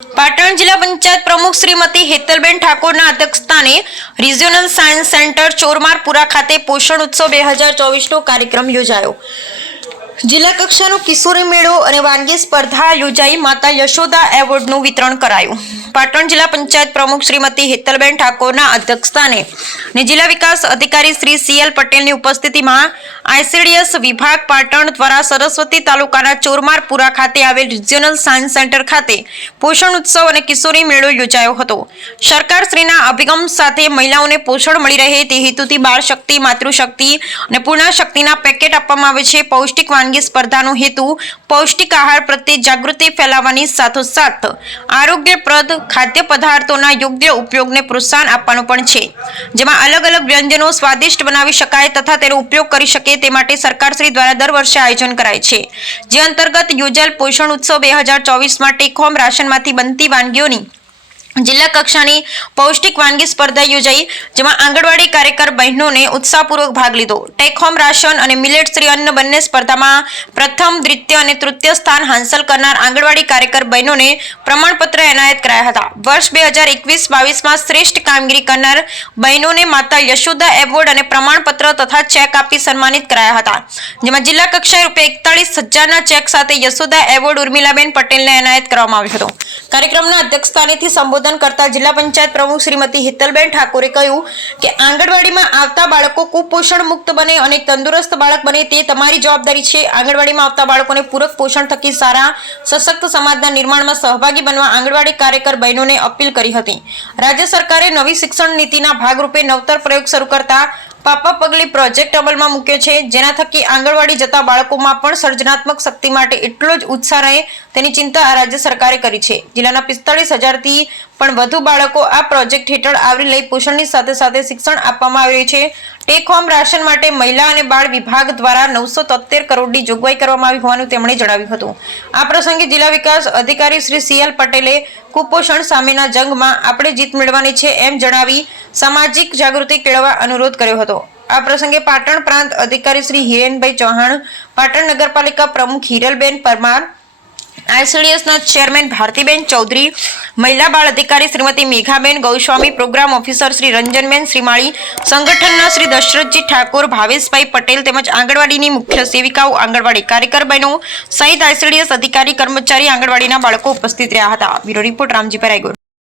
પાટણ જિલ્લા પંચાયત પ્રમુખ શ્રીમતી હેતલબેન ઠાકોરના અધ્યક્ષસ્થાને રિજિયોનલ સાયન્સ સેન્ટર ચોરમારપુરા ખાતે પોષણ ઉત્સવ 2024નો કાર્યક્રમ યોજાયો। જિલ્લા કક્ષાનો કિશોરી મેળો અને વાનગી સ્પર્ધા યોજાઈ માતા યશોદા એવોર્ડનું વિતરણ કરાયું। પાટણ જિલ્લા પંચાયત પ્રમુખ શ્રીમતી હેતલબેન ઠાકોરના અધ્યક્ષસ્થાને અને જિલ્લા વિકાસ અધિકારી શ્રી CL પટેલની ઉપસ્થિતિમાં ICDS વિભાગ પાટણ દ્વારા સરસ્વતી તાલુકાના ચોરમારપુરા ખાતે આવેલ રિજિયોનલ સાયન્સ સેન્ટર ખાતે પોષણ ઉત્સવ અને કિશોરી મેળો યોજાયો હતો। સરકારશ્રીના અભિગમ સાથે મહિલાઓને પોષણ મળી રહે તે હેતુથી બાળ શક્તિ, માતૃશક્તિ અને પૂર્ણ શક્તિના પેકેટ આપવામાં આવે છે। પૌષ્ટિક વાનગી સ્પર્ધાનો હેતુ પૌષ્ટિક આહાર પ્રત્યે જાગૃતિ ફેલાવવાની સાથોસાથ આરોગ્યપ્રદ ખાદ્ય પદાર્થોના યોગ્ય ઉપયોગને પ્રોત્સાહન આપવાનું પણ છે, જેમાં અલગ અલગ વ્યંજનો સ્વાદિષ્ટ બનાવી શકાય તથા તેનો ઉપયોગ કરી શકે તે માટે સરકારશ્રી દ્વારા દર વર્ષે આયોજન કરાય છે। જે અંતર્ગત યોજાયેલ પોષણ ઉત્સવ 2024માં ટેક હોમ રાશનમાંથી બનતી વાનગીઓની જિલ્લા કક્ષાની પૌષ્ટિક વાનગી સ્પર્ધા યોજાઈ, જેમાં આંગણવાડી કાર્યકર બહેનોને ઉત્સાહપૂર્વક ભાગ લીધો। ટેક હોમ રાશન અને મિલેટ શ્રી અન્ન બંને સ્પર્ધામાં પ્રથમ, દ્વિતીય અને તૃતીય સ્થાન હાંસલ કરનાર આંગણવાડી કાર્યકર બહેનોને પ્રમાણપત્ર એનાયત કરાયા હતા। વર્ષ 2021-22માં શ્રેષ્ઠ કામગીરી કરનાર બહેનોને માતા યશોદા એવોર્ડ અને પ્રમાણપત્ર તથા ચેક આપી સન્માનિત કરાયા હતા, જેમાં જિલ્લા કક્ષાએ ₹41,000ના ચેક સાથે યશોદા એવોર્ડ ઉર્મિલાબેન પટેલને એનાયત કરવામાં આવ્યો હતો। કાર્યક્રમના અધ્યક્ષસ્થાનેથી સંબોધન કરતા જિલ્લા પંચાયત પ્રમુખ શ્રીમતી હેતલબેન ઠાકોરે કહ્યું કે આંગણવાડીમાં આવતા બાળકો કુપોષણ મુક્ત બને અને તંદુરસ્ત બાળક બને તે તમારી જવાબદારી છે। આંગણવાડીમાં આવતા બાળકોને પૂરક પોષણ થકી સારા સશક્ત સમાજના નિર્માણમાં સહભાગી બનવા આંગણવાડી કાર્યકર બહેનોને અપીલ કરી હતી। રાજ્ય સરકારે નવી શિક્ષણ નીતિના ભાગરૂપે નવતર પ્રયોગ શરૂ કરતા પાપા પગલી પ્રોજેક્ટ અમલમાં મૂક્યો છે, જેના થકી આંગણવાડી જતા બાળકોમાં પણ સર્જનાત્મક શક્તિ માટે એટલો જ ઉત્સાહ રહે તેની ચિંતા રાજ્ય સરકારે કરી છે। જિલ્લાના 45,000થી પણ વધુ બાળકો આ પ્રોજેક્ટ હેઠળ આવરી લઈ પોષણની સાથે સાથે શિક્ષણ આપવામાં આવી રહ્યું છે। ટેક હોમ રાશન માટે મહિલા અને બાળ વિભાગ દ્વારા 973 કરોડની જોગવાઈ કરવામાં આવી હોવાનું તેમણે જણાવ્યું હતું। આ પ્રસંગે જિલ્લા વિકાસ અધિકારી શ્રી CL પટેલે કુપોષણ સામેના જંગમાં આપણે જીત મેળવવાની છે એમ જણાવી સામાજિક જાગૃતિ કેળવવા અનુરોધ કર્યો હતો। આ પ્રસંગે પાટણ પ્રાંત અધિકારી શ્રી હિરેનભાઈ ચૌહાણ, પાટણ નગરપાલિકા પ્રમુખ હિરલબેન પરમાર, ICDSના ચેરમેન ભારતીબેન ચૌધરી, મહિલા બાળ અધિકારી શ્રીમતી મેઘાબેન ગૌસ્વામી, પ્રોગ્રામ ઓફિસર શ્રી રંજનબેન શ્રીમાળી, સંગઠનના શ્રી દશરથજી ઠાકોર, ભાવેશભાઈ પટેલ તેમજ આંગણવાડીની મુખ્ય સેવિકાઓ, આંગણવાડી કાર્યકર બહેનો સહિત ICDS અધિકારી, કર્મચારી, આંગણવાડીના બાળકો ઉપસ્થિત રહ્યા હતા। Bureau report Ramjibhai Raigor.